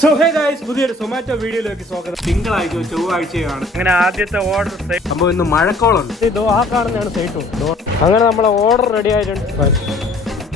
So hey guys, പുതിയൊരു സൊമാറ്റോ വീഡിയോയിലേക്ക് സ്വാഗതം. തിങ്കളാഴ്ചയോ ചൊവ്വാഴ്ചയാണ് അങ്ങനെ ആദ്യത്തെ ഓർഡർ. സംഭവം ഇന്ന് മഴക്കോളുണ്ട്. ഇതോ ആ കാണുന്നതാണ് സൈറ്റ്. അങ്ങനെ നമ്മളെ ഓർഡർ റെഡി ആയിട്ടുണ്ട്.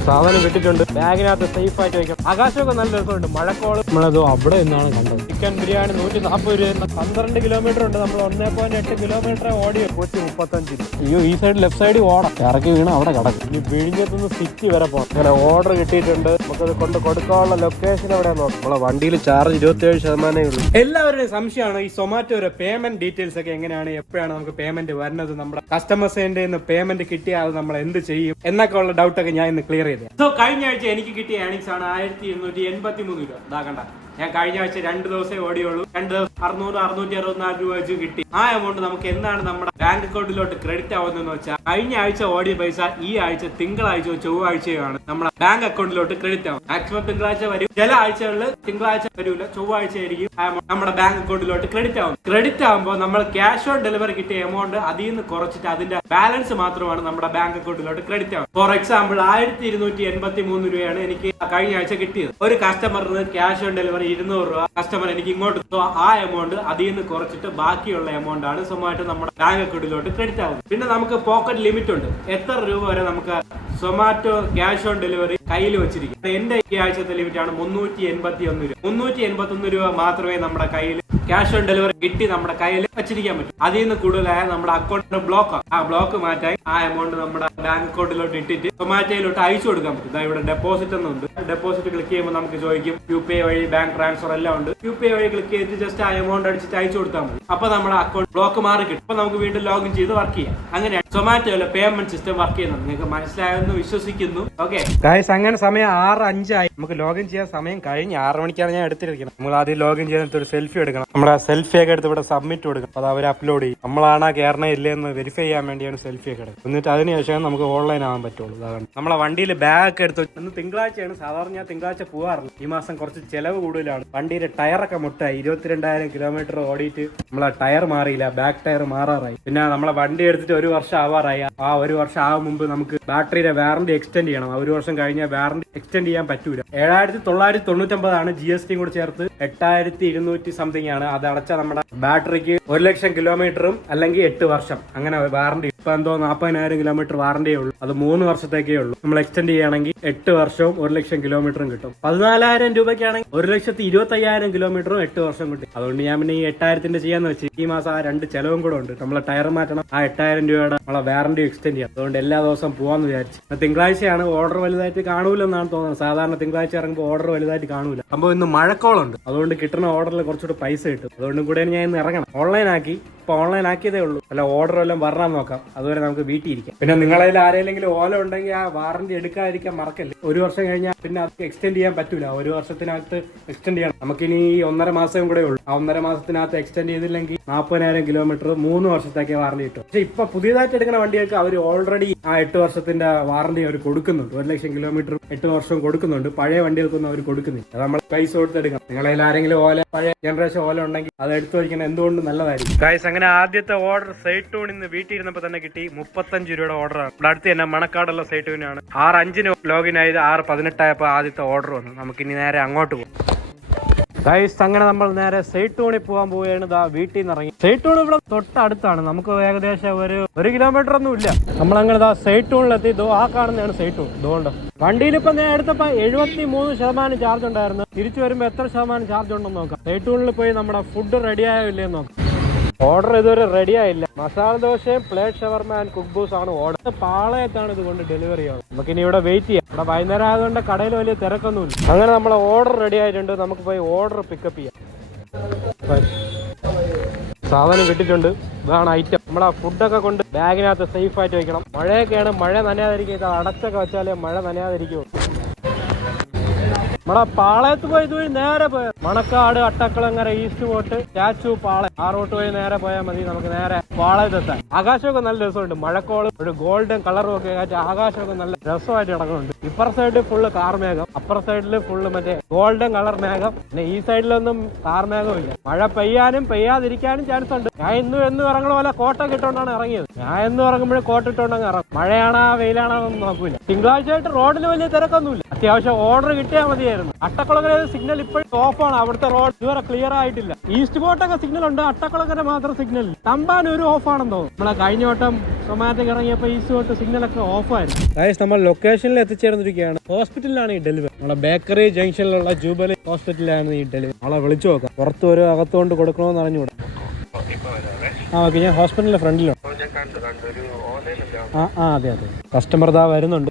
സാധനം കിട്ടിയിട്ടുണ്ട്. ബാഗിനകത്ത് സേഫ് ആയിട്ട് വയ്ക്കണം. ആകാശമൊക്കെ നല്ല രസമുണ്ട്. മഴക്കോളം നമ്മളതോ അവിടെ നിന്നാണ് കണ്ടത്. ചിക്കൻ ബിരിയാണി 140 രൂപ. 12 കിലോമീറ്റർ ഉണ്ട്. നമ്മൾ 1.8 കിലോമീറ്റർ ഓടി കൊച്ചി 35. അയ്യോ, ഈ സൈഡ് ലെഫ്റ്റ് സൈഡ് ഓടാം. ഇറക്കി വീണ് അവിടെ കിടക്കും. ഇനി വിഴിഞ്ഞത്തുനിന്ന് സിറ്റി വരെ പോകാം. അങ്ങനെ ഓർഡർ കിട്ടിയിട്ടുണ്ട്. നമുക്കത് കൊണ്ട് കൊടുക്കാനുള്ള ലൊക്കേഷൻ എവിടെ നോക്കാം. നമ്മളെ വണ്ടിയിൽ ചാർജ് 27% ഉള്ളൂ. എല്ലാവരുടെയും സംശയമാണ് ഈ സൊമാറ്റോയുടെ പേയ്മെന്റ് ഡീറ്റെയിൽസ് ഒക്കെ എങ്ങനെയാണ്, എപ്പോഴാണ് നമുക്ക് പേയ്മെന്റ് വരുന്നത്, നമ്മുടെ കസ്റ്റമേഴ്സിന്റെ പേയ്മെന്റ് കിട്ടിയാൽ അത് നമ്മൾ എന്ത് ചെയ്യും എന്നൊക്കെ ഉള്ള ഡൗട്ടൊക്കെ ഞാൻ ഇന്ന് ക്ലിയർ ചെയ്തു. സോ കഴിഞ്ഞ ആഴ്ച എനിക്ക് കിട്ടിയ ഏണിങ്സ് ആണ് 1283 രൂപ. ഇതാ കണ്ട, ഞാൻ കഴിഞ്ഞ ആഴ്ച 2 ദിവസമേ ഓടിയുള്ളൂ. 2 ദിവസം 664 രൂപ വെച്ച് കിട്ടി. ആ എമൗണ്ട് നമുക്ക് എന്താണ് നമ്മുടെ ബാങ്ക് അക്കൗണ്ടിലോട്ട് ക്രെഡിറ്റ് ആവുന്നതെന്ന് വെച്ചാൽ, കഴിഞ്ഞ ആഴ്ച ഓടിയ പൈസ ഈ ആഴ്ച തിങ്കളാഴ്ചയോ ചൊവ്വാഴ്ചയോ ആണ് നമ്മുടെ ബാങ്ക് അക്കൗണ്ടിലോട്ട് ക്രെഡിറ്റ് ആവും. മാക്സിമം തിങ്കളാഴ്ച വരും. ചില ആഴ്ചകളിൽ തിങ്കളാഴ്ച വരില്ല, ചൊവ്വാഴ്ച ആയിരിക്കും നമ്മുടെ ബാങ്ക് അക്കൗണ്ടിലോട്ട് ക്രെഡിറ്റ് ആവും. ക്രെഡിറ്റ് ആകുമ്പോൾ നമ്മൾ ക്യാഷ് ഓൺ ഡെലിവറി കിട്ടിയ എമൗണ്ട് അതിൽ നിന്ന് കുറച്ചിട്ട് അതിന്റെ ബാലൻസ് മാത്രമാണ് നമ്മുടെ ബാങ്ക് അക്കൗണ്ടിലോട്ട് ക്രെഡിറ്റ് ആവും. ഫോർ എക്സാമ്പിൾ 1283 രൂപയാണ് എനിക്ക് കഴിഞ്ഞ ആഴ്ച കിട്ടിയത്. ഒരു കസ്റ്റമറിന് ക്യാഷ് ഓൺ ഡെലിവറി 200 രൂപ കസ്റ്റമർ എനിക്ക് ഇങ്ങോട്ട്, ആ എമൗണ്ട് അതിൽ നിന്ന് കുറച്ചിട്ട് ബാക്കിയുള്ള എമൗണ്ട് ആണ് സൊമാറ്റോ നമ്മുടെ ബാങ്ക് അക്കൗണ്ടിലോട്ട് ക്രെഡിറ്റ് ആവുന്നത്. പിന്നെ നമുക്ക് പോക്കറ്റ് ലിമിറ്റ് ഉണ്ട്. എത്ര രൂപ വരെ നമുക്ക് സൊമാറ്റോ ക്യാഷ് ഓൺ ഡെലിവറി കയ്യിൽ വെച്ചിരിക്കും. എന്റെ ഈ ആഴ്ചത്തെ ലിമിറ്റ് ആണ് 381 രൂപ. 381 രൂപ മാത്രമേ നമ്മുടെ കയ്യിൽ ക്യാഷ് ഓൺ ഡെലിവറി കിട്ടി നമ്മുടെ കയ്യിൽ വെച്ചിരിക്കാൻ പറ്റും. അതിൽ നിന്ന് കൂടുതലായ നമ്മുടെ അക്കൗണ്ട് ബ്ലോക്ക് ആ ബ്ലോക്ക് മാറ്റാൻ ആ എമൗണ്ട് നമ്മുടെ ബാങ്ക് അക്കൗണ്ടിലോട്ട് ഇട്ടിട്ട് സൊമാറ്റോയിലോട്ട് അയച്ചു കൊടുക്കാൻ പറ്റും. ഇവിടെ ഡെപ്പോസിറ്റ് എന്നുണ്ട്. ഡെപ്പോസിറ്റ് ക്ലിക്ക് ചെയ്യുമ്പോൾ നമുക്ക് ചോദിക്കും UPI വഴി ബാങ്ക് ട്രാൻസ്ഫർ എല്ലാം ഉണ്ട്. UPI വഴി ക്ലിക്ക് ചെയ്തിട്ട് ജസ്റ്റ് ആ എമൗണ്ട് അടിച്ചിട്ട് അയച്ചു കൊടുത്താൽ മതി. അപ്പൊ നമ്മുടെ അക്കൗണ്ട് ബ്ലോക്ക് മാറി കിട്ടും. അപ്പൊ നമുക്ക് വീണ്ടും ലോഗിൻ ചെയ്ത് വർക്ക് ചെയ്യാം. അങ്ങനെയാണ് സൊമാറ്റോയിലെ പേയ്മെന്റ് സിസ്റ്റം വർക്ക് ചെയ്യുന്നത്. നിങ്ങൾക്ക് മനസ്സിലായെന്ന് വിശ്വസിക്കുന്നു. ഓക്കെ ഗൈസ്, അങ്ങനെ സമയം 6:05 ആയി. നമുക്ക് ലോഗിൻ ചെയ്യാൻ സമയം കഴിഞ്ഞ് 6 മണിക്കാണ് ഞാൻ എടുത്തിരിക്കുന്നത്. നമ്മൾ ആദ്യം ലോഗിൻ ചെയ്തിട്ട് ഒരു സെൽഫി എടുക്കണം. നമ്മുടെ സെൽഫി ഒക്കെ എടുത്ത് ഇവിടെ സബ്മിറ്റ് കൊടുക്കണം. അത് അവർ അപ്ലോഡ് ചെയ്യും. നമ്മളാണ് കയറണ ഇല്ലെന്ന് വെരിഫൈ ചെയ്യാൻ വേണ്ടിയാണ് സെൽഫി ഒക്കെ എടുക്കുന്നത്. എന്നിട്ട് അതിനുശേഷം നമുക്ക് ഓൺലൈൻ ആവാൻ പറ്റുള്ളൂ. അതാണ് നമ്മളെ വണ്ടിയിൽ ബാഗ് ഒക്കെ എടുത്ത്. ഇന്ന് തിങ്കളാഴ്ചയാണ്. സാധാരണ ഞാൻ തിങ്കളാഴ്ച പോകാറില്ല. ഈ മാസം കുറച്ച് ചെലവ് കൂടുതലാണ്. വണ്ടിയുടെ ടയറൊക്കെ മുട്ടായി. 22,000 കിലോമീറ്റർ ഓടിയിട്ട് നമ്മളെ ടയർ മാറിയില്ല. ബാക്ക് ടയർ മാറാറായി. പിന്നെ നമ്മളെ വണ്ടി എടുത്തിട്ട് 1 വർഷം ആവാറായി. ആ 1 വർഷം ആവും മുമ്പ് നമുക്ക് ബാറ്ററിയുടെ വാറന്റി എക്സ്റ്റെൻഡ് ചെയ്യണം. 1 വർഷം കഴിഞ്ഞാൽ വാറന്റി എക്സ്റ്റെൻഡ് ചെയ്യാൻ പറ്റൂല. 7,999 ആണ്. GST കൂടെ ചേർത്ത് 8,200 സംതിങ് ആണ്. അത് അടച്ചാൽ നമ്മുടെ ബാറ്ററിക്ക് 1,00,000 കിലോമീറ്ററും അല്ലെങ്കിൽ 8 വർഷം അങ്ങനെ വാറന്റി. ഇപ്പൊ എന്തോ 40,000 കിലോമീറ്റർ വാറന്റിയേ ഉള്ളൂ. അത് 3 വർഷത്തേക്കേ ഉള്ളൂ. നമ്മൾ എക്സ്റ്റെൻഡ് ചെയ്യുകയാണെങ്കിൽ 8 വർഷവും 1,00,000 കിലോമീറ്ററും കിട്ടും. 14,000 രൂപയ്ക്കാണെങ്കിൽ 1,25,000 കിലോമീറ്ററും 8 വർഷം കിട്ടും. അതുകൊണ്ട് ഞാൻ പിന്നെ ഈ 8,000 ചെയ്യാന്ന് വെച്ച് ഈ മാസം ആ 2 ചെലവും കൂടെ ഉണ്ട്. നമ്മളെ ടയർ മാറ്റണം, ആ 8,000 രൂപയുടെ നമ്മളെ വാറന്റി എക്സ്റ്റെൻഡ് ചെയ്യാം. അതുകൊണ്ട് എല്ലാ ദിവസവും പോവാന്ന് വിചാരിച്ചു. തിങ്കളാഴ്ചയാണ്. ഓർഡർ വലുതായിട്ട് കാണൂലെന്നാണ് തോന്നുന്നത്. സാധാരണ തിങ്കളാഴ്ച ഇറങ്ങുമ്പോൾ ഓർഡർ വലുതായിട്ട് കാണൂല. അപ്പോൾ ഇന്ന് മഴക്കോളുണ്ട്. അതുകൊണ്ട് കിട്ടുന്ന ഓർഡറിൽ കുറച്ചുകൂടി പൈസ കിട്ടും. അതുകൊണ്ടും കൂടെ ഞാൻ ഇന്ന് ഇറങ്ങണം. ഓൺലൈൻ ആക്കി. ഇപ്പൊ ഓൺലൈൻ ആക്കിയതേ ഉള്ളൂ. അല്ല, ഓർഡർ എല്ലാം വരണം നോക്കാം. അതുവരെ നമുക്ക് വീട്ടിൽ ഇരിക്കാം. പിന്നെ നിങ്ങളതിൽ ആരെങ്കിലും ഓല ഉണ്ടെങ്കിൽ ആ വാറന്റി എടുക്കാതിരിക്കാൻ മറക്കല്ലേ. 1 വർഷം കഴിഞ്ഞാൽ പിന്നെ അത് എക്സ്റ്റെൻഡ് ചെയ്യാൻ പറ്റൂല. 1 വർഷത്തിനകത്ത് എക്സ്റ്റെൻഡ് ചെയ്യണം. നമുക്കിനി 1.5 മാസം കൂടെ ഉള്ളൂ. ആ 1.5 മാസത്തിനകത്ത് എക്സ്റ്റെൻഡ് ചെയ്തില്ലെങ്കിൽ 40,000 കിലോമീറ്റർ 3 വർഷത്തേക്ക് വാറന്റി കിട്ടും. പക്ഷെ ഇപ്പൊ പുതിയതായിട്ട് എടുക്കുന്ന വണ്ടികൾക്ക് അവർ ഓൾറെഡി ആ 8 വർഷത്തിന്റെ വാറന്റി അവർ കൊടുക്കുന്നുണ്ട്. 1,00,000 കിലോമീറ്റർ 8 വർഷവും കൊടുക്കുന്നുണ്ട്. പഴയ വണ്ടികൾക്കൊന്നും അവർ കൊടുക്കുന്നില്ല. അത് നമ്മൾ പൈസ കൊടുത്തെടുക്കണം. നിങ്ങളതിൽ ആരെങ്കിലും ഓല, പഴയ ജനറേഷൻ ഓല ഉണ്ടെങ്കിൽ അത് എടുത്തു വയ്ക്കുന്നത് എന്തുകൊണ്ട് നല്ലതായിരിക്കും. ഗൈസ്, അങ്ങനെ ആദ്യത്തെ ഓർഡർ സൈറ്റൂൺ ഇന്ന് വീട്ടിൽ ഇരുന്നപ്പോൾ തന്നെ കിട്ടി. 35 രൂപയുടെ ഓർഡറാണ്. ഇവിടെ അടുത്ത് തന്നെ മണക്കാടുള്ള സൈറ്റൂനാണ്. 6:05 ലോഗിൻ ആയത്. 6:18 ആയപ്പോൾ ആദ്യത്തെ ഓർഡർ വന്നു. നമുക്കിനി നേരെ അങ്ങോട്ട് പോകും. ഗൈസ്, അങ്ങനെ നമ്മൾ നേരെ സൈറ്റൂണിൽ പോകാൻ പോവുകയാണ്. വീട്ടിൽ നിന്ന് ഇറങ്ങി. സൈറ്റൂൺ ഇവിടെ തൊട്ടടുത്താണ്. നമുക്ക് ഏകദേശം 1 കിലോമീറ്റർ ഒന്നും ഇല്ല. നമ്മളങ്ങനെ സൈറ്റൂണിലെത്തി. ആ കാണുന്നതാണ് സൈറ്റൂൺ. ഇതുകൊണ്ട് വണ്ടിയിൽ ഇപ്പൊ ഞാൻ എടുത്തപ്പോ 73% ചാർജ് ഉണ്ടായിരുന്നു. തിരിച്ചു വരുമ്പോ എത്ര ശതമാനം ചാർജ് ഉണ്ടെന്ന് നോക്കാം. സൈറ്റൂണിൽ പോയി നമ്മുടെ ഫുഡ് റെഡി ആയോ ഇല്ലേന്ന് നോക്കാം. ഓർഡർ ഇതുവരെ റെഡി ആയില്ല. മസാല ദോശയും plate shawarma and cook booze ആണ് ഓർഡർ. പാളയത്താണ് ഇതുകൊണ്ട് ഡെലിവറി ആവുന്നത്. നമുക്കിനി ഇവിടെ വെയിറ്റ് ചെയ്യാം. ഇവിടെ വൈകുന്നേരം ആയതുകൊണ്ട് കടയിൽ വലിയ തിരക്കൊന്നുമില്ല. അങ്ങനെ നമ്മളെ ഓർഡർ റെഡി ആയിട്ടുണ്ട്. നമുക്ക് പോയി ഓർഡർ പിക്കപ്പ് ചെയ്യാം. സാധനം കിട്ടിയിട്ടുണ്ട്. ഇതാണ് ഐറ്റം. നമ്മളെ ഫുഡൊക്കെ കൊണ്ട് ബാഗിനകത്ത് സേഫ് ആയിട്ട് വെക്കണം. മഴയൊക്കെയാണ്. മഴ നനയാതിരിക്കും. ഇത് അടച്ചൊക്കെ വെച്ചാലേ മഴ നനയാതിരിക്കുമോ. നമ്മുടെ പാളയത്ത് പോയി ഇതുവഴി നേരെ പോയാൽ Manacaud, Attakulangara, East Fort, Statue, Palayam ആ റൂട്ട് വഴി നേരെ പോയാൽ മതി. നമുക്ക് നേരെ പാളയത്തെത്താൻ. ആകാശമൊക്കെ നല്ല രസമുണ്ട്. മഴക്കോളും ഒരു ഗോൾഡൻ കളറും ഒക്കെ ആയിട്ട് ആകാശമൊക്കെ നല്ല രസമായിട്ട് കിടക്കുന്നുണ്ട്. ഇപ്പുറ സൈഡ് ഫുള്ള് കാർമേഘം, അപ്പുറ സൈഡിൽ ഫുള്ള് മറ്റേ ഗോൾഡൻ കളർ മേഘം. പിന്നെ ഈ സൈഡിലൊന്നും കാർമേഘമില്ല. മഴ പെയ്യാനും പെയ്യാതിരിക്കാനും ചാൻസ് ഉണ്ട്. ഞാൻ എന്നും ഇറങ്ങണ പോലെ കോട്ടൊക്കെ ഇട്ടുകൊണ്ടാണ് ഇറങ്ങിയത്. ഞാൻ എന്നും ഇറങ്ങുമ്പോഴേ കോട്ട ഇട്ടുകൊണ്ടങ്ങ് ഇറങ്ങും. മഴയാണോ വെയിലാണോ എന്നൊന്നും നോക്കൂല. തിങ്കളാഴ്ചയായിട്ട് റോഡിൽ വലിയ തിരക്കൊന്നുമില്ല. അത്യാവശ്യം ഓർഡർ കിട്ടിയാൽ മതിയായിരുന്നു. അട്ടക്കുളങ്ങര സിഗ്നൽ ഇപ്പോഴും ഓഫാണ്. ആണ് അവിടുത്തെ റോഡ് ഇതുവരെ ക്ലിയർ ആയിട്ടില്ല. ഈസ്റ്റ് ബോട്ടൊക്കെ സിഗ്നൽ ഉണ്ട്, അട്ടക്കുളക്കര മാത്രം സിഗ്നൽ. തമ്പാൻ ഒരു ഓഫ് ആണെന്ന് തോന്നുന്നു. നമ്മളെ കഴിഞ്ഞ വട്ടം സൊമാറ്റോക്ക് ഇറങ്ങിയപ്പോ ഈസ്റ്റ് ബോട്ട് സിഗ്നലൊക്കെ ഓഫായിരുന്നു. നമ്മൾ ലൊക്കേഷനിൽ എത്തിച്ചേർന്നിരിക്കുകയാണ്. ഹോസ്പിറ്റലിലാണ് ഈ ഡെലിവറി. നമ്മളെ ബേക്കറി ജംഗ്ഷനിലുള്ള ജൂബിലി ഹോസ്പിറ്റലിലാണ് ഈ ഡെലിവറി. നമ്മളെ വിളിച്ചു നോക്കാം. പുറത്ത് ഒരു അകത്തുകൊണ്ട് കൊടുക്കണമെന്ന് അറിഞ്ഞുകൂടാ. ഓക്കെ, ഞാൻ ഹോസ്പിറ്റലിന്റെ ഫ്രണ്ടിലാണ്. അതെ. കസ്റ്റമർ ദാ വരുന്നുണ്ട്.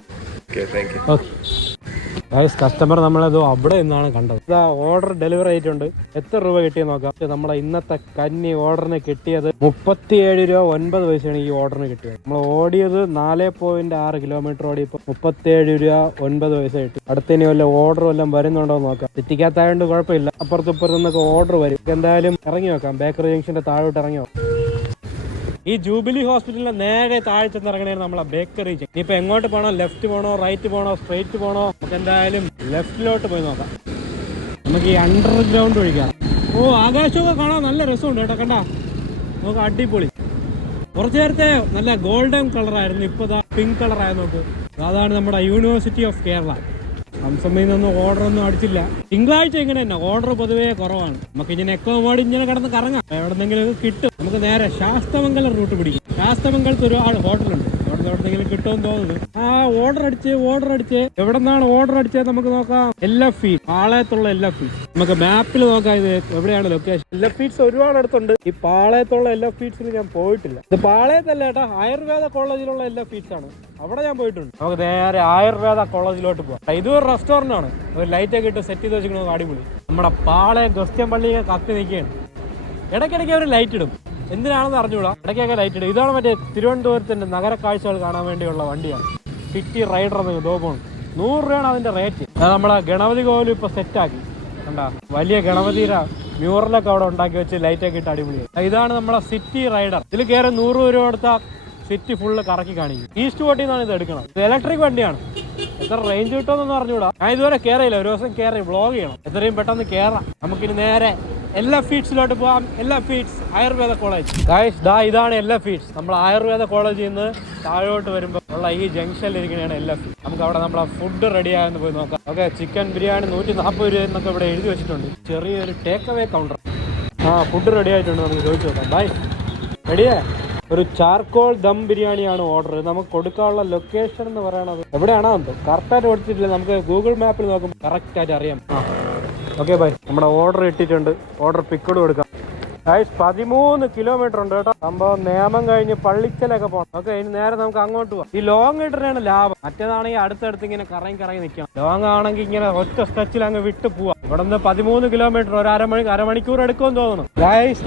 ഓക്കെ കസ്റ്റമർ നമ്മളത് അവിടെ നിന്നാണ് കണ്ടത്. ഇതാ ഓർഡർ ഡെലിവറി ആയിട്ടുണ്ട്. എത്ര രൂപ കിട്ടിയെന്ന് നോക്കാം. നമ്മളെ ഇന്നത്തെ കന്നി ഓർഡറിന് കിട്ടിയത് 37 രൂപ 9 പൈസയാണ് ഈ ഓർഡറിന് കിട്ടിയത്. നമ്മൾ ഓടിയത് 4.6 കിലോമീറ്റർ ഓടിയപ്പോൾ 37 രൂപ 9 പൈസ കിട്ടി. അടുത്തതിന് വല്ല ഓർഡർ വല്ലതും വരുന്നുണ്ടോ എന്ന് നോക്കാം. സിറ്റിക്കകത്തായതുകൊണ്ട് കുഴപ്പമില്ല, അപ്പുറത്ത് ഇപ്പുറത്ത് നിന്നൊക്കെ ഓർഡർ വരും. എന്തായാലും ഇറങ്ങി നോക്കാം. ബേക്കറി ജംഗ്ഷന്റെ താഴോട്ട് ഇറങ്ങി നോക്കാം. ഈ ജൂബിലി ഹോസ്പിറ്റലിന്റെ നേരെ താഴെ ചെന്നിറങ്ങണേ നമ്മളെ ബേക്കറി. ഇനിയിപ്പോ എങ്ങോട്ട് പോകണോ, ലെഫ്റ്റ് പോകണോ, റൈറ്റ് പോകണോ, സ്ട്രെയിറ്റ് പോകണോ? നമുക്ക് എന്തായാലും ലെഫ്റ്റിലോട്ട് പോയി നോക്കാം. നമുക്ക് ഈ അണ്ടർഗ്രൗണ്ട് ഒഴിക്കാം. ആകാശമൊക്കെ കാണാൻ നല്ല രസമുണ്ട് കേട്ടോ. കണ്ടാ നമുക്ക് അടിപൊളി. കുറച്ചു നേരത്തെ നല്ല ഗോൾഡൻ കളറായിരുന്നു, ഇപ്പൊ പിങ്ക് കളറായി നോക്ക്. അതാണ് നമ്മുടെ യൂണിവേഴ്സിറ്റി ഓഫ് കേരള. സംസമിൽ നിന്നൊന്നും ഓർഡർ ഒന്നും അടിച്ചില്ല. തിങ്കളാഴ്ച ഇങ്ങനെ തന്നെ ഓർഡർ പൊതുവേ കുറവാണ്. നമുക്ക് ഇങ്ങനെ എക്കോമോഡ് ഇങ്ങനെ കിടന്ന് കറങ്ങാം. എവിടെന്നെങ്കിലും കിട്ടും. നമുക്ക് നേരെ ശാസ്തമംഗലം റൂട്ട് പിടിക്കും. ശാസ്തമംഗലത്ത് ഒരുപാട് ഹോട്ടലുണ്ട്. എവിടെന്നെങ്കിലും കിട്ടുമെന്ന് തോന്നുന്നു. ഓർഡർ അടിച്ച് എവിടെ നിന്നാണ് ഓർഡർ അടിച്ചത് നമുക്ക് നോക്കാം. LF പാളയത്തുള്ള LF. നമുക്ക് മാപ്പിൽ നോക്കാം ഇത് എവിടെയാണ് ലൊക്കേഷൻ. LF ഒരുപാട് അടുത്തുണ്ട്. ഈ പാളയത്തുള്ള LF ഞാൻ പോയിട്ടില്ല. ഇത് പാളയത്തല്ല ഏട്ടാ, ആയുർവേദ കോളേജിലുള്ള LF ആണ്. അവിടെ ഞാൻ പോയിട്ടുണ്ട്. നമുക്ക് നേരെ ആയുർവേദ കോളേജിലോട്ട് പോകാം. ഇതൊരു റെസ്റ്റോറന്റ് ആണ്. ഒരു ലൈറ്റ് ഒക്കെ ഇട്ട് സെറ്റ് ചെയ്ത് വെച്ചിരിക്കുന്നത് അടിപൊളി. നമ്മുടെ പാളയം ക്രിസ്ത്യൻ പള്ളിയൊക്കെ കത്തി നിൽക്കുകയാണ്. ഇടയ്ക്കിടയ്ക്ക് അവർ ലൈറ്റ് ഇടും. എന്തിനാണെന്ന് അറിഞ്ഞൂടാ, ഇടയ്ക്കൊക്കെ ലൈറ്റ് ഇടും. ഇതാണ് മറ്റേ തിരുവനന്തപുരത്തിന്റെ നഗര കാഴ്ചകൾ കാണാൻ വേണ്ടിയുള്ള വണ്ടിയാണ്. സിറ്റി റൈഡർ എന്ന് തോന്നുന്നു. 100 രൂപയാണ് അതിന്റെ റേറ്റ്. നമ്മളെ ഗണപതി കോവിലും ഇപ്പൊ സെറ്റാക്കി. കണ്ടാ വലിയ ഗണപതിയുടെ മ്യൂറലൊക്കെ അവിടെ ഉണ്ടാക്കി വെച്ച് ലൈറ്റൊക്കെ ഇട്ട് അടിപൊളിയായി. ഇതാണ് നമ്മളെ സിറ്റി റൈഡർ. ഇതിൽ കയറി 100 രൂപ കൊടുത്താൽ സിറ്റി ഫുള്ള് കറക്കി കാണിക്കും. ഈസ്റ്റ് ബോട്ടിൽ നിന്നാണ് ഇത് എടുക്കണം. ഇത് ഇലക്ട്രിക് വണ്ടിയാണ്. എത്ര റേഞ്ച് കിട്ടുമെന്നൊന്നും അറിഞ്ഞൂടാ. ഞാൻ ഇതുവരെ കയറിയില്ല. ഒരു ദിവസം കയറി വ്ളോഗ് ചെയ്യണം. എത്രയും പെട്ടെന്ന് കയറാം. നമുക്കിനി നേരെ LF പോകാം. LF Ayurveda college. ഇതാണ് LF. നമ്മൾ ആയുർവേദ കോളേജിൽ നിന്ന് താഴോട്ട് വരുമ്പോൾ ഉള്ള ഈ ജംഗ്ഷനിൽ ഇരിക്കുന്നതാണ് LF. നമുക്ക് അവിടെ നമ്മളെ ഫുഡ് റെഡി ആയെന്ന് പോയി നോക്കാം. ഓക്കെ, ചിക്കൻ ബിരിയാണി 140 രൂപ എന്നൊക്കെ ഇവിടെ എഴുതി വെച്ചിട്ടുണ്ട്. ചെറിയൊരു take away counter. Food ready ആയിട്ടുണ്ട്. നമുക്ക് ചോദിച്ചു നോക്കാം. ബൈ, റെഡിയേ? ഒരു ചാർക്കോൾ ദം ബിരിയാണിയാണ് ഓർഡർ. നമുക്ക് കൊടുക്കാനുള്ള ലൊക്കേഷൻ എന്ന് പറയണത് എവിടെയാണോ എന്തോ കറക്റ്റായിട്ട് കൊടുത്തിട്ടില്ല. നമുക്ക് ഗൂഗിൾ മാപ്പിൽ നോക്കുമ്പോൾ കറക്റ്റായിട്ട് അറിയാം. ഓക്കെ ബൈ, നമ്മുടെ ഓർഡർ ഇട്ടിട്ടുണ്ട്. ഓർഡർ പിക്കോട് കൊടുക്കാം. 13 കിലോമീറ്റർ ഉണ്ട് കേട്ടോ. സംഭവം നിയമം കഴിഞ്ഞ് പള്ളിച്ചലൊക്കെ പോകണം. ഓക്കെ, ഇനി നേരെ നമുക്ക് അങ്ങോട്ട് പോവാം. ഈ ലോങ് ഇടനാണ് ലാഭം. മറ്റേതാണെങ്കിൽ അടുത്തടുത്ത് ഇങ്ങനെ കറങ്ങി നിൽക്കണം. ലോങ് ആണെങ്കിൽ ഇങ്ങനെ ഒറ്റ സ്ട്രെച്ചിൽ അങ്ങ് വിട്ട് പോവാം. ഇവിടെ നിന്ന് 13 കിലോമീറ്റർ ഒരു അരമണിക്കൂർ എടുക്കുമെന്ന് തോന്നുന്നു.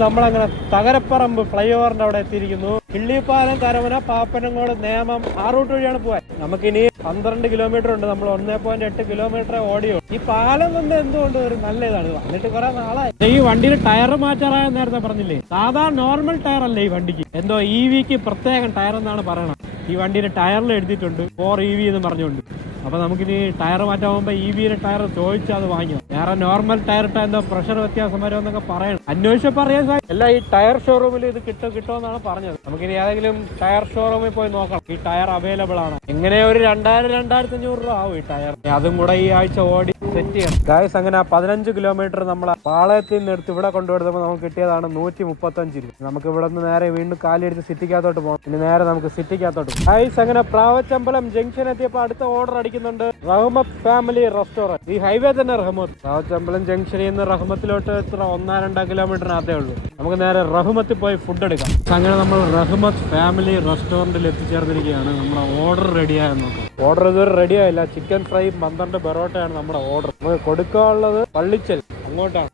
നമ്മളങ്ങനെ തകരപ്പറമ്പ് ഫ്ലൈ ഓവറിന്റെ അവിടെ എത്തിയിരിക്കുന്നു. കിള്ളിപ്പാലം, കരമന, പാപ്പനങ്ങോട്, നേമം ആ റൂട്ട് വഴിയാണ് പോവാൻ. നമുക്കിനി 12 കിലോമീറ്റർ ഉണ്ട്. നമ്മൾ 1.8 കിലോമീറ്റർ ഓടിയോ. ഈ പാലം കൊണ്ട് എന്തുകൊണ്ട് ഒരു നല്ല ഇതാണ്. വന്നിട്ട് കുറെ നാളായി. ഈ വണ്ടിയിൽ ടയർ മാറ്റാറായ നേരത്തെ പറഞ്ഞില്ലേ, സാധാരണ നോർമൽ ടയർ അല്ലേ ഈ വണ്ടിക്ക്. എന്തോ EVക്ക് പ്രത്യേകം ടയർ എന്നാണ് പറയണത്. ഈ വണ്ടിയുടെ ടയറിൽ എഴുതിയിട്ടുണ്ട് 4 EV എന്ന് പറഞ്ഞുകൊണ്ട്. അപ്പൊ നമുക്കിനി ടയർ മാറ്റാൻ പോകുമ്പോ EVയുടെ ടയർ ചോദിച്ചാൽ അത് വാങ്ങിയോ. വേറെ നോർമൽ ടയർ ഇട്ടാൽ എന്തോ പ്രഷർ വ്യത്യാസം വരുമെന്നൊക്കെ പറയണം. അന്വേഷിച്ചപ്പോൾ അറിയാൻ സാധിക്കും. എല്ലാം ഈ ടയർ ഷോറൂമിൽ ഇത് കിട്ടുമെന്നാണ് പറഞ്ഞത്. നമുക്കിനി ഏതെങ്കിലും ടയർ ഷോറൂമിൽ പോയി നോക്കണം ഈ ടയർ അവൈലബിൾ ആണോ. എങ്ങനെ ഒരു 2000-2500 രൂപ ആവും ഈ ടയർ. അതും കൂടെ ഈ ആഴ്ച ഓടി സെറ്റ് ചെയ്യണം. ഗായ്സ്, അങ്ങനെ 15 കിലോമീറ്റർ നമ്മളെ പാളയത്തിൽ നിന്ന് എടുത്ത് ഇവിടെ കൊണ്ടുവരുമ്പോൾ നമുക്ക് കിട്ടിയതാണ് 135 രൂപ. നമുക്ക് ഇവിടെ നിന്ന് നേരെ വീണ്ടും കാലിയെടുത്ത് സിറ്റിക്കകത്തോട്ട് പോകണം. പിന്നെ നേരെ നമുക്ക് സിറ്റിക്കകത്തോട്ട് പോകും. ഗായ്സ്, അങ്ങനെ പ്രാവച്ചമ്പലം ജംഗ്ഷൻ എത്തിയപ്പോൾ അടുത്ത ഓർഡർ അടിക്കുന്നുണ്ട്. റഹ്മത്ത് ഫാമിലി റെസ്റ്റോറന്റ്. ഈ ഹൈവേ തന്നെ റഹ്മത്ത്. പ്രാവച്ചമ്പലം ജംഗ്ഷനിൽ നിന്ന് റഹ്മത്തിലോട്ട് എത്ര 1-2 കിലോമീറ്ററിനകത്തേ ഉള്ളൂ. നമുക്ക് നേരെ റഹ്മത്തിൽ പോയി ഫുഡ് എടുക്കാം. അങ്ങനെ നമ്മൾ റഹ്മത്ത് ഫാമിലി റെസ്റ്റോറന്റിൽ എത്തിച്ചേർന്നിരിക്കുകയാണ്. നമ്മളെ ഓർഡർ റെഡിയായെന്ന് നോക്കാം. ഓർഡർ ഇതുവരെ റെഡിയായില്ല. ചിക്കൻ ഫ്രൈ 12 പെറോട്ടയാണ് നമ്മുടെ ഓർഡർ. നമുക്ക് കൊടുക്കാനുള്ളത് പള്ളിച്ചൽ.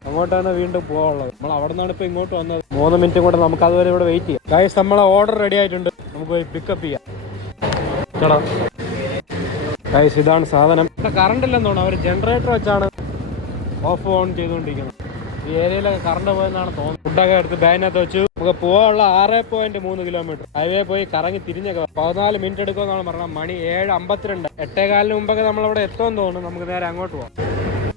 അങ്ങോട്ടാണ് വീണ്ടും പോകാനുള്ളത്. നമ്മൾ അവിടെ നിന്നാണ് ഇപ്പൊ ഇങ്ങോട്ട് വന്നത്. 3 മിനിറ്റും കൂടെ നമുക്ക് അതുവരെ ഇവിടെ വെയിറ്റ് ചെയ്യാം. ഗൈസ്, നമ്മളെ ഓർഡർ റെഡി ആയിട്ടുണ്ട്. നമുക്ക് പോയി പിക്കപ്പ് ചെയ്യാം. ചേട്ടാ ഗൈസ്, ഇതാണ് സാധനം. ഇവിടെ കറണ്ട് ഇല്ലെന്ന് തോന്നുന്നു. അവർ ജനറേറ്റർ വെച്ചാണ് ഓഫ് ഓൺ ചെയ്തുകൊണ്ടിരിക്കുന്നത്. ഈ ഏരിയയിലൊക്കെ കറണ്ട് പോയെന്നാണ് തോന്നുന്നത്. ഫുഡൊക്കെ എടുത്ത് ബാഗിനകത്ത് വെച്ചു. നമുക്ക് പോകാനുള്ള 6.3 കിലോമീറ്റർ. ഹൈവേ പോയി കറങ്ങി തിരിഞ്ഞൊക്കെ 14 മിനിറ്റ് എടുക്കുമെന്നാണ് പറഞ്ഞത്. മണി 7:52. 8:15 മുമ്പൊക്കെ നമ്മളവിടെ എത്തുമെന്ന് തോന്നുന്നു. നമുക്ക് നേരെ അങ്ങോട്ട് പോകാം.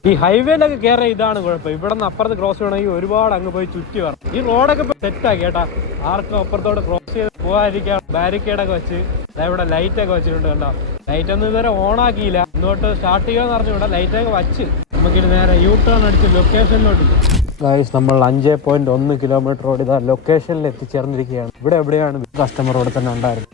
ഈ ഹൈവേയിലൊക്കെ കയറിയ ഇതാണ് കുഴപ്പം. ഇവിടെ നിന്ന് അപ്പുറത്ത് ക്രോസ് ചെയ്യണമെങ്കിൽ ഒരുപാട് അങ്ങ് പോയി ചുറ്റി വരണം. ഈ റോഡൊക്കെ ഇപ്പൊ സെറ്റാക്കി കേട്ടാ. ആർക്കും അപ്പുറത്തോടെ ക്രോസ് ചെയ്ത് പോകാതിരിക്കാൻ ബാരിക്കേഡൊക്കെ വെച്ച് ഇവിടെ ലൈറ്റൊക്കെ വെച്ചിട്ടുണ്ട്. കണ്ടോ, ലൈറ്റ് ഒന്നും ഇതുവരെ ഓൺ ആക്കിയില്ല. ഇന്നോട്ട് സ്റ്റാർട്ട് ചെയ്യാന്ന് പറഞ്ഞുകൂടെ ലൈറ്റൊക്കെ വച്ച് നമുക്കിത് നേരെ യൂ ടേൺ അടിച്ച് ലൊക്കേഷനിലോട്ട് ഗൈസ്. നമ്മൾ 5.1 കിലോമീറ്റർ ഓടി ഇതാ ലൊക്കേഷനിൽ എത്തിച്ചേർന്നിരിക്കുകയാണ്. ഇവിടെ എവിടെയാണ് കസ്റ്റമറോട് തന്നെ ഉണ്ടായിരുന്നു.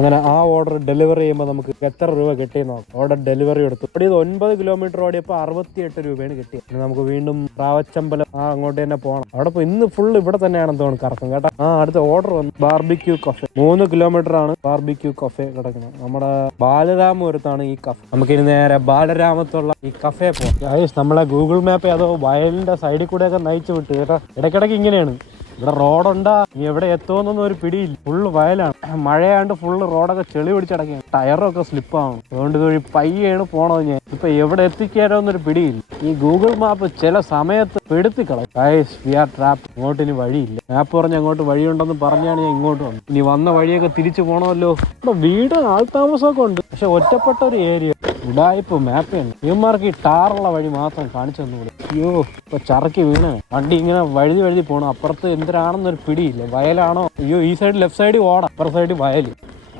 അങ്ങനെ ആ ഓർഡർ ഡെലിവറി ചെയ്യുമ്പോൾ നമുക്ക് എത്ര രൂപ കിട്ടിയെന്നോ ഓർഡർ ഡെലിവറി എടുത്തു. ഇവിടെ ഇത് 9 കിലോമീറ്റർ ഓടിയപ്പോൾ 68 രൂപയാണ് കിട്ടിയത്. നമുക്ക് വീണ്ടും പ്രാവച്ചമ്പലം അങ്ങോട്ട് തന്നെ പോകണം. അവിടെ ഇപ്പോൾ ഇന്ന് ഫുൾ ഇവിടെ തന്നെയാണെന്ന് തോന്നുന്നു കറക്കം കേട്ടോ. അടുത്ത ഓർഡർ വന്നു ബാർബിക്യൂ കഫേ. 3 കിലോമീറ്റർ ആണ് ബാർബിക്യൂ കഫേ കിടക്കുന്നത്. നമ്മുടെ ബാലരാമപുരത്താണ് ഈ കഫേ. നമുക്കിനി നേരെ ബാലരാമത്തുള്ള ഈ കഫേ പോകാം. നമ്മളെ ഗൂഗിൾ മാപ്പ് അതോ വയലിന്റെ സൈഡിൽ കൂടെയൊക്കെ നയിച്ചു വിട്ടു കേട്ടോ. ഇടയ്ക്കിടയ്ക്ക് ഇങ്ങനെയാണ്. ഇവിടെ റോഡുണ്ടാ നീ എവിടെ എത്തുമെന്നൊന്നും ഒരു പിടിയില്ല. ഫുള്ള് വയലാണ്. മഴയാണ്ട് ഫുള്ള് റോഡൊക്കെ ചെളി പിടിച്ചടക്കുകയാണ്. ടയറൊക്കെ സ്ലിപ്പാണ്. അതുകൊണ്ട് ഇതൊരു പയ്യാണ് പോണത്. ഞാൻ ഇപ്പൊ എവിടെ എത്തിക്കാരോന്നൊരു പിടിയില്ല. ഈ ഗൂഗിൾ മാപ്പ് ചില സമയത്ത് പെടുത്തിക്കളയും. Guys we are trap. ഇങ്ങോട്ട് ഇനി വഴിയില്ല. മാപ്പ് പറഞ്ഞ് അങ്ങോട്ട് വഴിയുണ്ടെന്ന് പറഞ്ഞാണ് ഞാൻ ഇങ്ങോട്ട് വന്നത്. ഇനി വന്ന വഴിയൊക്കെ തിരിച്ചു പോകണമല്ലോ. ഇവിടെ വീട് ആൾ താമസമൊക്കെ ഉണ്ട്. പക്ഷെ ഒറ്റപ്പെട്ട ഒരു ഏരിയ. ഉടായിപ്പോ മാപ്പ് തന്നെ. ഇവന്മാർക്ക് ഈ ടാറുള്ള വഴി മാത്രം കാണിച്ചു തന്നുകൂടെ. അയ്യോ ഇപ്പൊ ചറക്കി വീണേ. വണ്ടി ഇങ്ങനെ വഴുതി പോകണം. അപ്പുറത്ത് എന്തിനാണെന്നൊരു പിടിയില്ല. വയലാണോ അയ്യോ ഈ സൈഡ് ലെഫ്റ്റ് സൈഡിൽ ഓടാം, അപ്പുറ സൈഡിൽ വയല്.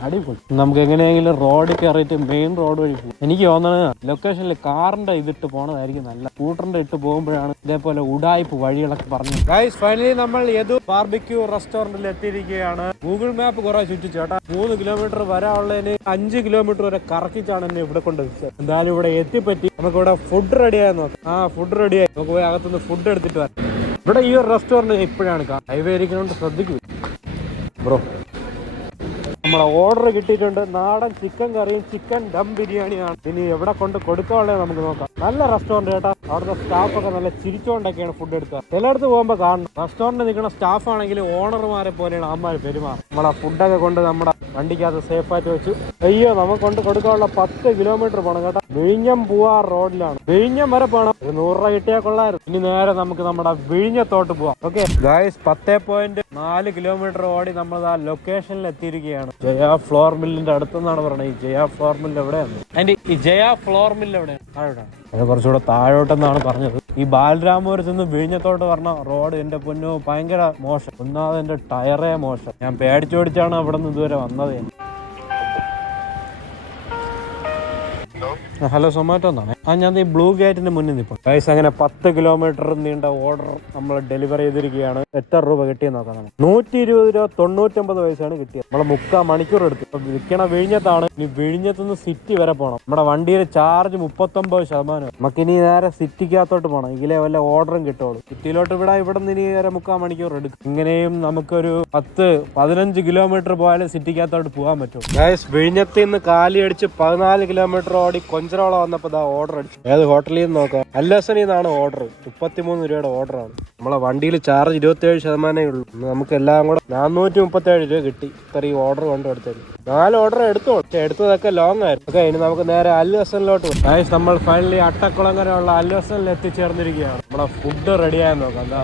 അടിപൊളി. നമുക്ക് എങ്ങനെയെങ്കിലും റോഡിൽ കയറിയിട്ട് മെയിൻ റോഡ് വഴി പോകും. എനിക്ക് തോന്നുന്നത് ലൊക്കേഷനിൽ കാറിന്റെ ഇതിട്ട് പോണതായിരിക്കും നല്ല. സ്കൂട്ടറിന്റെ ഇട്ട് പോകുമ്പോഴാണ് ഇതേപോലെ ഉടായ്പ് വഴികളൊക്കെ പറഞ്ഞു. ഗൈസ് ഫൈനലി നമ്മൾ ഏതോ ബാർബിക്യൂ റെസ്റ്റോറന്റിൽ എത്തിയിരിക്കുകയാണ്. ഗൂഗിൾ മാപ്പ് കുറെ ചുറ്റിച്ചു ചേട്ടാ. 3 കിലോമീറ്റർ വരാനുള്ളതിന് 5 കിലോമീറ്റർ വരെ കറക്കിച്ചാണ് എന്നെ ഇവിടെ കൊണ്ടെത്തിച്ചത്. എന്തായാലും ഇവിടെ എത്തിപ്പറ്റി. നമുക്ക് ഇവിടെ ഫുഡ് റെഡിയായി നോക്കാം. ഫുഡ് റെഡിയായി. നമുക്ക് പോയി അകത്തുനിന്ന് ഫുഡ് എടുത്തിട്ട് വരാം. ഇവിടെ ഈ ഒരു റെസ്റ്റോറന്റ് ഇപ്പോഴാണ് ഹൈവേ ഇരിക്കുന്നതുകൊണ്ട് ശ്രദ്ധിക്കൂ ബ്രോ. നമ്മളെ ഓർഡർ കിട്ടിയിട്ടുണ്ട്. നാടൻ ചിക്കൻ കറിയും ചിക്കൻ ദം ബിരിയാണിയാണ്. ഇനി എവിടെ കൊണ്ട് കൊടുക്കാനുള്ളത് നമുക്ക് നോക്കാം. നല്ല റെസ്റ്റോറന്റ് കേട്ടാ. അവിടുത്തെ സ്റ്റാഫൊക്കെ നല്ല ചിരിച്ചുകൊണ്ടൊക്കെയാണ് ഫുഡ് എടുക്കുക. ചിലയിടത്ത് പോകുമ്പോൾ കാണണം റെസ്റ്റോറന്റിൽ നിൽക്കുന്ന സ്റ്റാഫ് ആണെങ്കിൽ ഓണർമാരെ പോലെയാണ് അമ്മമാർ പെരുമാറും. നമ്മളെ ഫുഡൊക്കെ കൊണ്ട് നമ്മുടെ വണ്ടിക്കകത്ത് സേഫായിട്ട് വെച്ചു. അയ്യോ നമുക്ക് കൊണ്ട് കൊടുക്കാനുള്ള 10 കിലോമീറ്റർ പോകണം കേട്ടോ. വിഴിഞ്ഞം പൂവാർ റോഡിലാണ്. വിഴിഞ്ഞം വരെ പോകണം. ഒരു 100 രൂപ കിട്ടിയാൽ കൊള്ളായിരുന്നു. ഇനി നേരെ നമുക്ക് നമ്മുടെ വിഴിഞ്ഞത്തോട്ട് പോവാം. ഓക്കെ ഗൈസ് 10.4 കിലോമീറ്റർ ഓടി നമ്മൾ ആ ലൊക്കേഷനിൽ എത്തിയിരിക്കുകയാണ്. ജയ ഫ്ലോർ മില്ലിന്റെ അടുത്തെന്നാണ് പറയുന്നത്. ഈ ജയ ഫ്ലോർ മില്ല് എവിടെയാണ്? അതിന്റെ ഈ ജയ ഫ്ലോർ മില്ല് എവിടെയാണ്? അത് കുറച്ചുകൂടെ താഴോട്ടെന്നാണ് പറഞ്ഞത്. ഈ ബാലരാമപുരത്ത് നിന്ന് വിഴിഞ്ഞത്തോട്ട് പറഞ്ഞ റോഡ് എന്റെ പൊന്നോ ഭയങ്കര മോശം. ഒന്നാമത് എന്റെ ടയറേ മോശം. ഞാൻ പേടിച്ചോടിച്ചാണ് അവിടെ നിന്ന് ഇതുവരെ വന്നത്. ഹലോ സൊമാറ്റോ എന്നാണ്. ഞാൻ ഈ ബ്ലൂ ഗേറ്റിന്റെ മുന്നിൽ നിൽക്കും. ഗൈസ് അങ്ങനെ 10 കിലോമീറ്റർ നീണ്ട ഓർഡർ നമ്മൾ ഡെലിവറി ചെയ്തിരിക്കുകയാണ്. എത്ര രൂപ കിട്ടിയെന്ന് നോക്കാം. 120 രൂപ 99 പൈസയാണ് കിട്ടിയത്. നമ്മളെ 3/4 മണിക്കൂർ എടുത്തു. വിൽക്കണ വിഴിഞ്ഞത്താണ്. ഇനി വിഴിഞ്ഞത്തുനിന്ന് സിറ്റി വരെ പോകണം. നമ്മുടെ വണ്ടിയുടെ ചാർജ് 39%. നമുക്കിനി നേരെ സിറ്റിക്കകത്തോട്ട് പോകണം. എങ്കിലേ വല്ല ഓർഡറും കിട്ടുള്ളൂ. സിറ്റിയിലോട്ട് ഇവിടെ നിന്ന് ഇനി നേരെ 3/4 മണിക്കൂർ എടുക്കും. ഇങ്ങനെയും നമുക്കൊരു 10-15 കിലോമീറ്റർ പോയാലും സിറ്റിക്കകത്തോട്ട് പോകാൻ പറ്റും. ഗൈസ് വിഴിഞ്ഞത്തിൽ നിന്ന് കാലി അടിച്ച് 14 കിലോമീറ്റർ ഓടി കൊഞ്ചറോളം വന്നപ്പോ ഓർഡർ അടിച്ചു. ഏത് ഹോട്ടലിൽ നിന്ന് നോക്കാം. അല്ലസനിൽ നിന്നാണ് ഓർഡർ. 33 രൂപയുടെ ഓർഡറാണ്. നമ്മളെ വണ്ടിയിൽ ചാർജ് 27% ഉള്ളൂ. നമുക്ക് എല്ലാം കൂടെ 437 രൂപ കിട്ടി. ഇത്രയും ഓർഡർ കൊണ്ടുകൊടുത്തത്. 4 ഓർഡർ എടുത്തോളൂ. പക്ഷെ എടുത്തതൊക്കെ ലോങ് ആയിരുന്നു. ഓക്കെ ഇനി നമുക്ക് നേരെ അൽഹസനിലോട്ട് പോകും. നമ്മൾ ഫൈനലി അട്ടക്കുളങ്ങരയുള്ള അൽഹസനിൽ എത്തിച്ചേർന്നിരിക്കുകയാണ്. നമ്മളെ ഫുഡ് റെഡിയായി നോക്കാം. എന്താ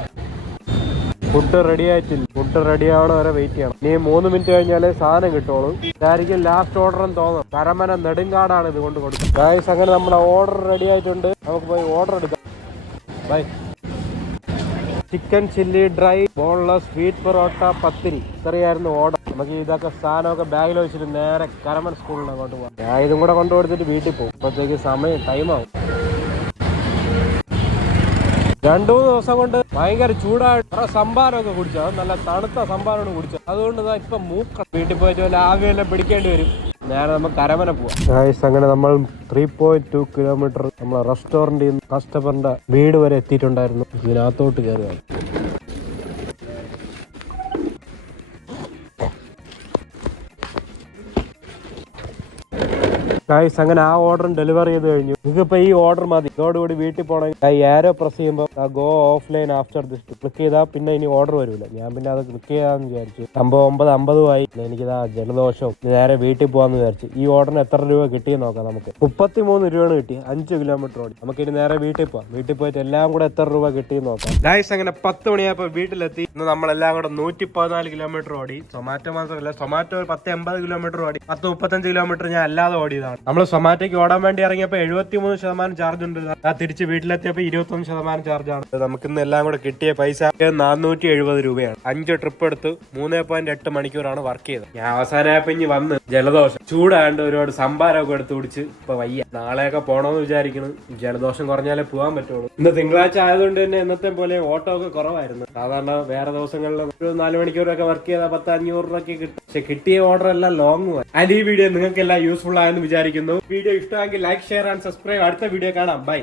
ഫുഡ് റെഡി ആയിട്ടില്ല. ഫുഡ് റെഡി ആവണ വരെ വെയിറ്റ് ചെയ്യണം. ഇനി 3 മിനിറ്റ് കഴിഞ്ഞാലേ സാധനം കിട്ടുള്ളൂ. ഇതായിരിക്കും ലാസ്റ്റ് ഓർഡർ എന്ന് തോന്നുന്നു. കരമന നെടുങ്കാടാണ് ഇത് കൊണ്ട് കൊടുക്കുന്നത്. ഗൈസ് അങ്ങനെ നമ്മുടെ ഓർഡർ റെഡി ആയിട്ടുണ്ട്. നമുക്ക് പോയി ഓർഡർ എടുക്കാം. Bye. Chicken chilli dry boneless sweet parotta pathiri. ഇത്രയായിരുന്നു ഓർഡർ. നമുക്ക് ഇതൊക്കെ സാധനമൊക്കെ ബാഗിൽ വെച്ചിട്ട് നേരെ കരമൻ സ്കൂളിൽ അങ്ങോട്ട് പോകാം. ഞാൻ ഇതും കൂടെ കൊണ്ടു കൊടുത്തിട്ട് വീട്ടിൽ പോകും. അപ്പോഴത്തേക്ക് ടൈമാവും. 2-3 ദിവസം കൊണ്ട് ഭയങ്കര ചൂടായിട്ട് സംഭാരമൊക്കെ കുടിച്ചു. അത് നല്ല തണുത്ത സംഭാരമാണ് കുടിച്ചത്. അതുകൊണ്ട് ഇപ്പൊ മൂക്ക വീട്ടിൽ പോയിട്ട് വല്ല ആവിയെല്ലാം പിടിക്കേണ്ടി വരും. നേരെ നമുക്ക് കരമന പോവാം. അങ്ങനെ നമ്മൾ 3.2 കിലോമീറ്റർ നമ്മളെ റെസ്റ്റോറന്റിൽ നിന്ന് കസ്റ്റമറിന്റെ വീട് വരെ എത്തിയിട്ടുണ്ടായിരുന്നു. ഇതിനകത്തോട്ട് കയറുകയാണ്. ഗൈസ് അങ്ങനെ ആ ഓർഡറും ഡെലിവറി ചെയ്ത് കഴിഞ്ഞു. നിങ്ങൾക്കിപ്പോ ഈ ഓർഡർ മതി. ഇതോടുകൂടി വീട്ടിൽ പോകണമെങ്കിൽ ആരോ പ്രസ് ചെയ്യുമ്പോൾ go offline after this click ചെയ്താൽ പിന്നെ ഇനി ഓർഡർ വരില്ല. ഞാൻ പിന്നെ അത് ക്ലിക്ക് ചെയ്യാന്ന് വിചാരിച്ചു. 9:50 ആയി. എനിക്കിതാ ജലദോഷവും നേരെ വീട്ടിൽ പോകാന്ന് വിചാരിച്ചു. ഈ ഓർഡറിന് എത്ര രൂപ കിട്ടിയെന്ന് നോക്കാം. നമുക്ക് 33 രൂപയാണ് കിട്ടി. 5 കിലോമീറ്റർ ഓടി. നമുക്ക് ഇനി നേരെ വീട്ടിൽ പോവാം. വീട്ടിൽ പോയിട്ട് എല്ലാം കൂടെ എത്ര രൂപ കിട്ടിയെന്ന് നോക്കാം. ഗൈസ് അങ്ങനെ 10 മണിയായപ്പോൾ വീട്ടിലെത്തി. ഇന്ന് നമ്മളെല്ലാം കൂടെ 114 കിലോമീറ്റർ ഓടി. സൊമാറ്റോ മാത്രമല്ല, സൊമാറ്റോ 10-80 കിലോമീറ്റർ ഓടി. 10-35 കിലോമീറ്റർ ഞാൻ അല്ലാതെ ഓടിയതാണ്. നമ്മൾ സൊമാറ്റോയ്ക്ക് ഓടാൻ വേണ്ടി ഇറങ്ങിയപ്പോൾ 73% ചാർജ് ഉണ്ട്. തിരിച്ച് വീട്ടിലെത്തിയപ്പോൾ 21% ചാർജാണ്. നമുക്ക് ഇന്ന് എല്ലാം കൂടെ കിട്ടിയ പൈസ 470 രൂപയാണ്. 5 ട്രിപ്പ് എടുത്ത് 3.8 മണിക്കൂറാണ് വർക്ക് ചെയ്തത്. ഞാൻ അവസാനമായപ്പോ ഇനി വന്ന് ജലദോഷം ചൂടാണ്ട് ഒരുപാട് സംഭാരമൊക്കെ എടുത്ത് കുടിച്ച് ഇപ്പൊ വയ്യ. നാളെയൊക്കെ പോണോന്ന് വിചാരിക്കുന്നു. ജലദോഷം കുറഞ്ഞാലേ പോകാൻ പറ്റുള്ളൂ. ഇന്ന് തിങ്കളാഴ്ച ആയതുകൊണ്ട് തന്നെ ഇന്നത്തെ പോലെ ഓട്ടോ ഒക്കെ കുറവായിരുന്നു. സാധാരണ വേറെ ദിവസങ്ങളിൽ ഒരു 4 മണിക്കൂറൊക്കെ വർക്ക് ചെയ്താൽ 10-500 രൂപയ്ക്ക് കിട്ടും. പക്ഷെ കിട്ടിയ ഓർഡർ എല്ലാം ലോങ് പോയി. ആൻഡ് ഈ വീഡിയോ നിങ്ങൾക്ക് എല്ലാം യൂസ്ഫുൾ ആയെന്ന് വിചാരിക്കുന്നു. വീഡിയോ ഇഷ്ടമെങ്കിൽ ലൈക്ക്, ഷെയർ ആൻഡ് സബ്സ്ക്രൈബ്. അടുത്ത വീഡിയോ കാണാം. ബൈ.